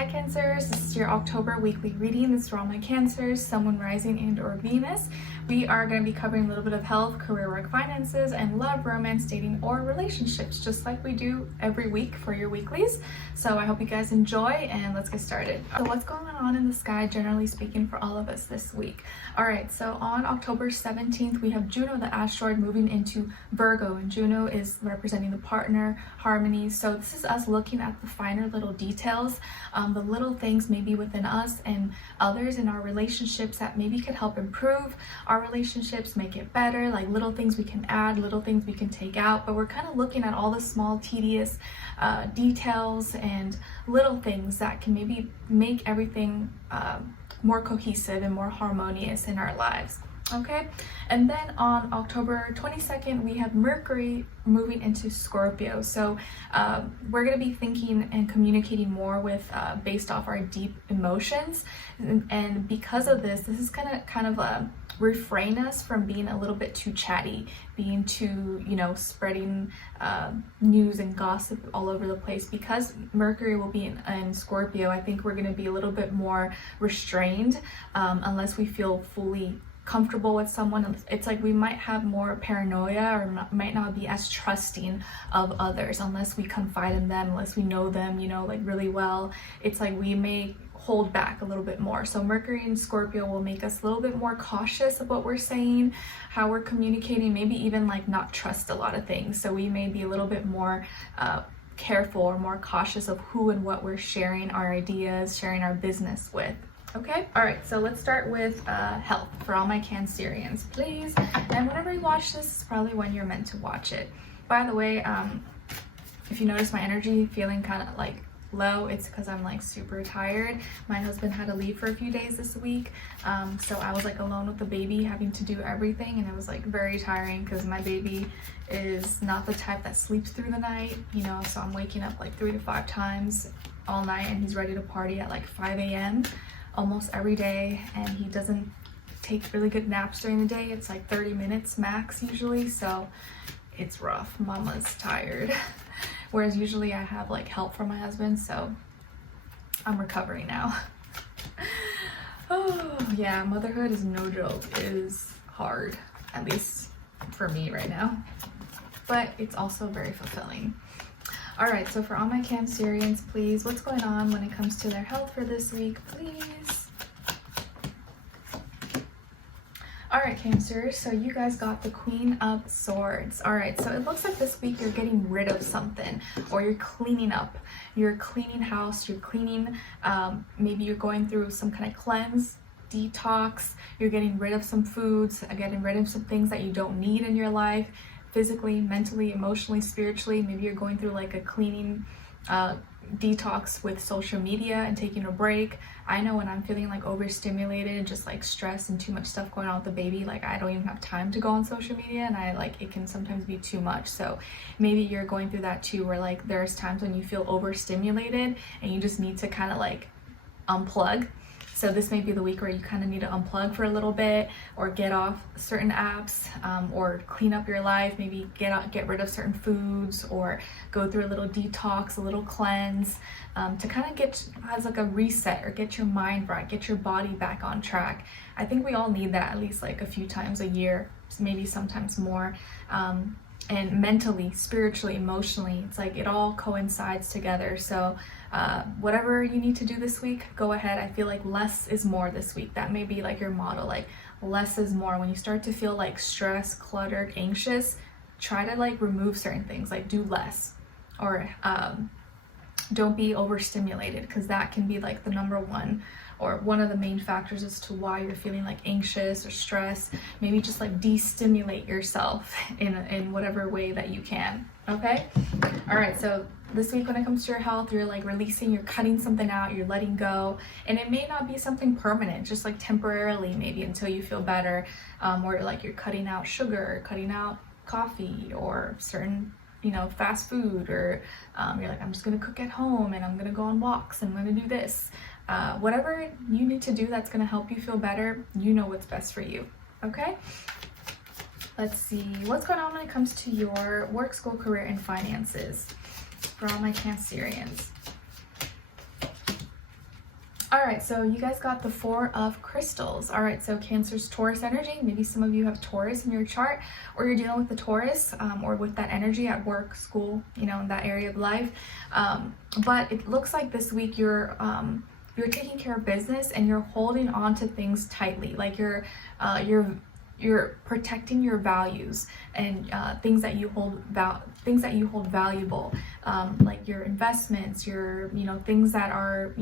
Hi Cancers, this is your October weekly reading. This is for all my Cancers, Sun, Moon, Rising, and or Venus. We are going to be covering a little bit of health, career, work, finances, and love, romance, dating, or relationships, just like we do every week for your weeklies. So I hope you guys enjoy, and let's get started. So what's going on in the sky, generally speaking, for all of us this week? All right, so on October 17th, we have Juno, the asteroid, moving into Virgo, and Juno is representing the partner, harmony. So this is us looking at the finer little details, the little things maybe within us and others in our relationships that maybe could help improve our relationships, make it better, like little things we can add, little things we can take out. But we're kind of looking at all the small, tedious details and little things that can maybe make everything more cohesive and more harmonious in our lives. Okay, and then on October 22nd, we have Mercury moving into Scorpio. So we're going to be thinking and communicating more with based off our deep emotions. And because of this is going to kind of refrain us from being a little bit too chatty, being too, spreading news and gossip all over the place. Because Mercury will be in Scorpio, I think we're going to be a little bit more restrained unless we feel fully comfortable with someone. It's like we might have more paranoia or might not be as trusting of others unless we confide in them, unless we know them, like really well. It's like we may hold back a little bit more. So Mercury in Scorpio will make us a little bit more cautious of what we're saying, how we're communicating, maybe even like not trust a lot of things. So we may be a little bit more careful or more cautious of who and what we're sharing our ideas, sharing our business with. Okay, all right, so let's start with health for all my Cancerians, please. And whenever you watch this, it's probably when you're meant to watch it. By the way, if you notice my energy feeling kind of like low, it's because I'm like super tired. My husband had to leave for a few days this week, so I was like alone with the baby, having to do everything, and it was like very tiring because my baby is not the type that sleeps through the night, so I'm waking up like 3 to 5 times all night, and he's ready to party at like 5 a.m. almost every day, and he doesn't take really good naps during the day. It's like 30 minutes max usually, so it's rough. Mama's tired. Whereas usually I have like help from my husband, so I'm recovering now. Oh yeah, motherhood is no joke. It is hard, at least for me right now, but it's also very fulfilling. All right, so for all my Cancerians, please, what's going on when it comes to their health for this week, please? All right, Cancers, so you guys got the Queen of Swords. All right, so it looks like this week you're getting rid of something, or you're cleaning up. You're cleaning house, you're cleaning, maybe you're going through some kind of cleanse, detox, you're getting rid of some foods, getting rid of some things that you don't need in your life, physically, mentally, emotionally, spiritually. Maybe you're going through like a cleaning detox with social media and taking a break. I know when I'm feeling like overstimulated and just like stress and too much stuff going on with the baby, like I don't even have time to go on social media, and it can sometimes be too much. So maybe you're going through that too, where like there's times when you feel overstimulated and you just need to kind of like unplug. So this may be the week where you kind of need to unplug for a little bit, or get off certain apps, or clean up your life, maybe get rid of certain foods, or go through a little detox, a little cleanse, to kind of get as like a reset, or get your mind right, get your body back on track. I think we all need that at least like a few times a year, maybe sometimes more. And mentally, spiritually, emotionally, it's like it all coincides together. So whatever you need to do this week, go ahead. I feel like less is more this week. That may be like your motto, like less is more. When you start to feel like stressed, cluttered, anxious, try to like remove certain things, like do less, or don't be overstimulated, because that can be like the number one or one of the main factors as to why you're feeling like anxious or stressed. Maybe just like de-stimulate yourself in whatever way that you can. Okay, all right, so this week when it comes to your health, you're like releasing, you're cutting something out, you're letting go, and it may not be something permanent, just like temporarily, maybe until you feel better, or like you're cutting out sugar, cutting out coffee, or certain fast food, or you're like, I'm just gonna cook at home and I'm gonna go on walks and I'm gonna do this. Whatever you need to do that's gonna help you feel better, you know what's best for you. Okay, let's see what's going on when it comes to your work, school, career, and finances for all my Cancerians. All right, so you guys got the Four of Crystals. All right, so Cancer's Taurus energy. Maybe some of you have Taurus in your chart, or you're dealing with the Taurus, or with that energy at work, school, you know, in that area of life. But it looks like this week you're taking care of business and you're holding on to things tightly. Like you're protecting your values and things that you hold valuable, like your investments, your things that are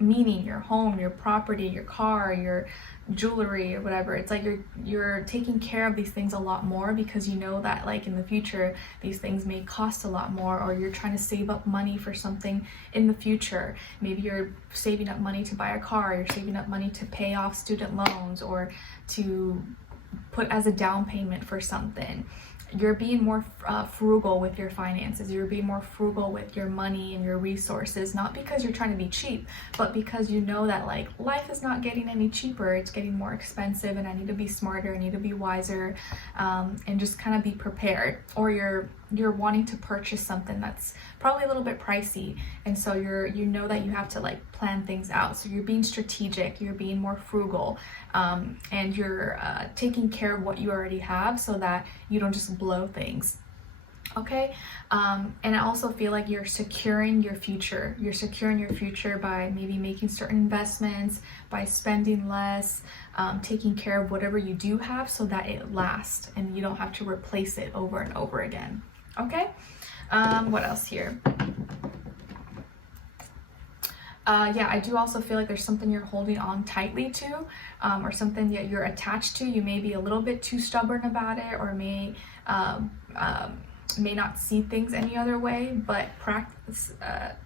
meaning, your home, your property, your car, your jewelry, or whatever. It's like you're taking care of these things a lot more because you know that like in the future these things may cost a lot more, or you're trying to save up money for something in the future. Maybe you're saving up money to buy a car, you're saving up money to pay off student loans, or to put as a down payment for something. You're being more frugal with your finances. You're being more frugal with your money and your resources, not because you're trying to be cheap, but because you know that like life is not getting any cheaper, it's getting more expensive, and I need to be smarter, I need to be wiser, and just kind of be prepared. Or you're wanting to purchase something that's probably a little bit pricey, and so you know that you have to like plan things out. So you're being strategic, you're being more frugal, and you're taking care of what you already have so that you don't just blow things. Okay, and I also feel like you're securing your future. You're securing your future by maybe making certain investments, by spending less, taking care of whatever you do have so that it lasts and you don't have to replace it over and over again. Okay, what else here? Yeah, I do also feel like there's something you're holding on tightly to, or something that you're attached to. You may be a little bit too stubborn about it, or may not see things any other way, but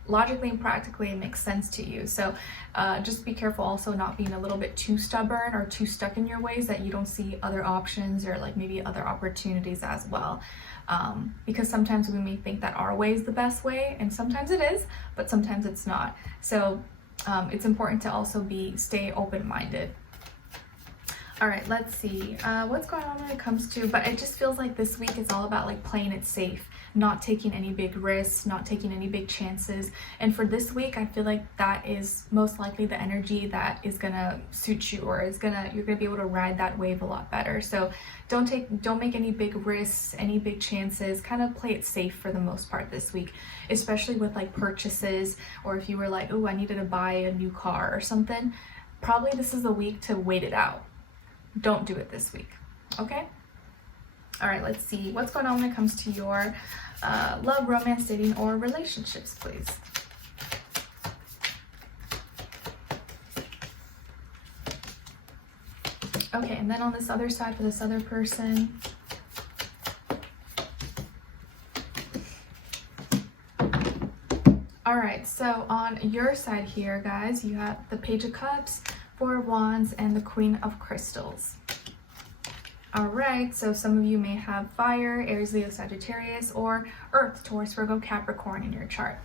logically and practically it makes sense to you. So just be careful also not being a little bit too stubborn or too stuck in your ways that you don't see other options or like maybe other opportunities as well. Because sometimes we may think that our way is the best way, and sometimes it is, but sometimes it's not. So it's important to also stay open-minded. All right, let's see what's going on when it comes to, but it just feels like this week is all about like playing it safe, not taking any big risks, not taking any big chances. And for this week, I feel like that is most likely the energy that is gonna suit you, or you're gonna be able to ride that wave a lot better. So don't make any big risks, any big chances. Kind of play it safe for the most part this week, especially with like purchases, or if you were like, oh, I needed to buy a new car or something. Probably this is the week to wait it out. Don't do it this week, okay? All right, let's see what's going on when it comes to your love, romance, dating, or relationships, please. Okay, and then on this other side for this other person. All right, so on your side here, guys, you have the Page of Cups, Four of Wands, and the Queen of Crystals. All right, so some of you may have fire, Aries, Leo, Sagittarius, or Earth, Taurus, Virgo, Capricorn in your chart.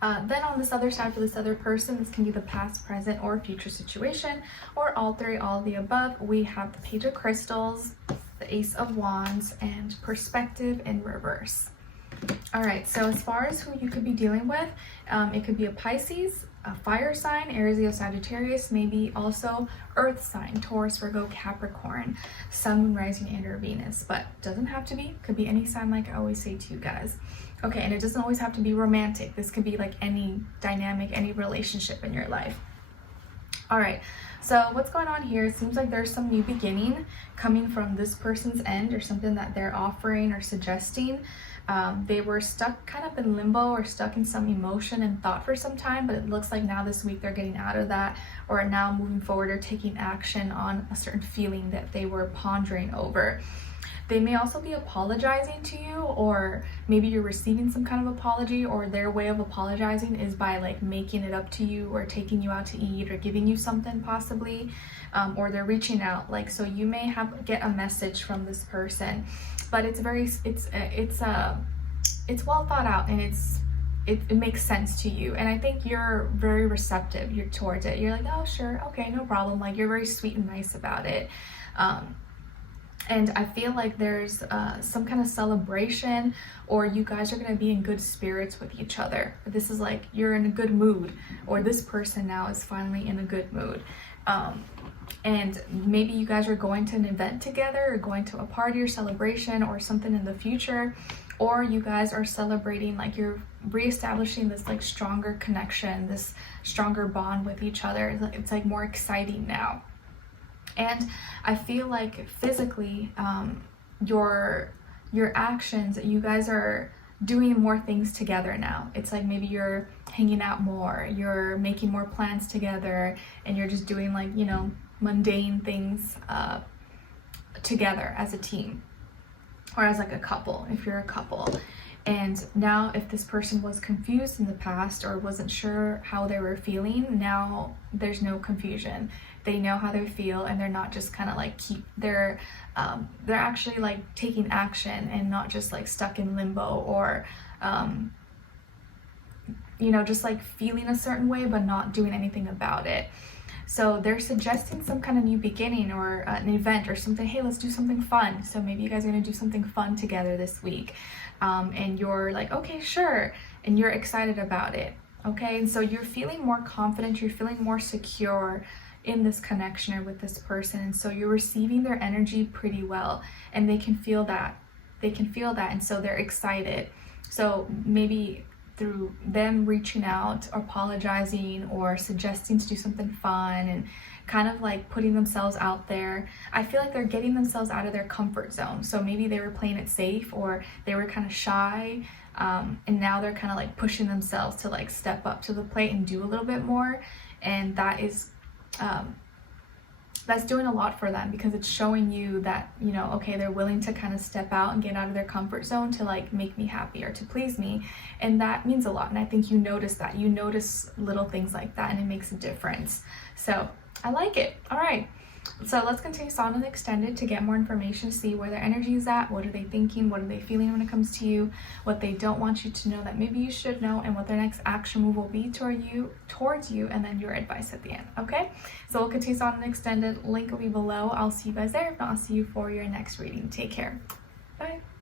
Then on this other side for this other person, this can be the past, present, or future situation, or all three, all of the above. We have the Page of Crystals, the Ace of Wands, and Perspective in reverse. All right, so as far as who you could be dealing with, it could be a Pisces, a fire sign, Aries, Leo, Sagittarius, maybe also earth sign, Taurus, Virgo, Capricorn, Sun, Moon, Rising, and or Venus, but doesn't have to be, could be any sign like I always say to you guys. Okay, and it doesn't always have to be romantic. This could be like any dynamic, any relationship in your life. All right, so what's going on here? It seems like there's some new beginning coming from this person's end, or something that they're offering or suggesting. They were stuck kind of in limbo or stuck in some emotion and thought for some time, but it looks like now this week they're getting out of that, or are now moving forward or taking action on a certain feeling that they were pondering over. They may also be apologizing to you, or maybe you're receiving some kind of apology, or their way of apologizing is by like making it up to you, or taking you out to eat, or giving you something possibly, or they're reaching out. Like, so you may get a message from this person, but it's well thought out, and it makes sense to you. And I think you're very receptive towards it. You're like, oh sure, okay, no problem. Like, you're very sweet and nice about it. And I feel like there's some kind of celebration, or you guys are going to be in good spirits with each other. This is like you're in a good mood, or this person now is finally in a good mood. And maybe you guys are going to an event together, or going to a party or celebration or something in the future, or you guys are celebrating, like you're reestablishing this like stronger connection, this stronger bond with each other. It's like more exciting now. And I feel like physically, your actions, you guys are doing more things together now. It's like maybe you're hanging out more, you're making more plans together, and you're just doing like, you know, mundane things together as a team, or as like a couple, if you're a couple. And now if this person was confused in the past or wasn't sure how they were feeling, now there's no confusion. They know how they feel, and they're not just kind of like they're actually like taking action and not just like stuck in limbo, or you know, just like feeling a certain way but not doing anything about it. So they're suggesting some kind of new beginning, or an event or something. Hey, let's do something fun. So maybe you guys are gonna do something fun together this week, and you're like, okay, sure, and you're excited about it. Okay, and so you're feeling more confident, you're feeling more secure in this connection or with this person, and so you're receiving their energy pretty well, and they can feel that. And so they're excited. So maybe through them reaching out, or apologizing, or suggesting to do something fun, and kind of like putting themselves out there, I feel like they're getting themselves out of their comfort zone. So maybe they were playing it safe, or they were kind of shy, and now they're kind of like pushing themselves to like step up to the plate and do a little bit more. And that is that's doing a lot for them, because it's showing you that, you know, okay, they're willing to kind of step out and get out of their comfort zone to like make me happy or to please me. And that means a lot. And I think you notice that. You notice little things like that, and it makes a difference. So I like it. All right. So let's continue on and extended to get more information, see where their energy is at, what are they thinking, what are they feeling when it comes to you, what they don't want you to know that maybe you should know, and what their next action move will be towards you, and then your advice at the end. Okay, so we'll continue on and extended. Link will be below. I'll see you guys there. If not, I'll see you for your next reading. Take care.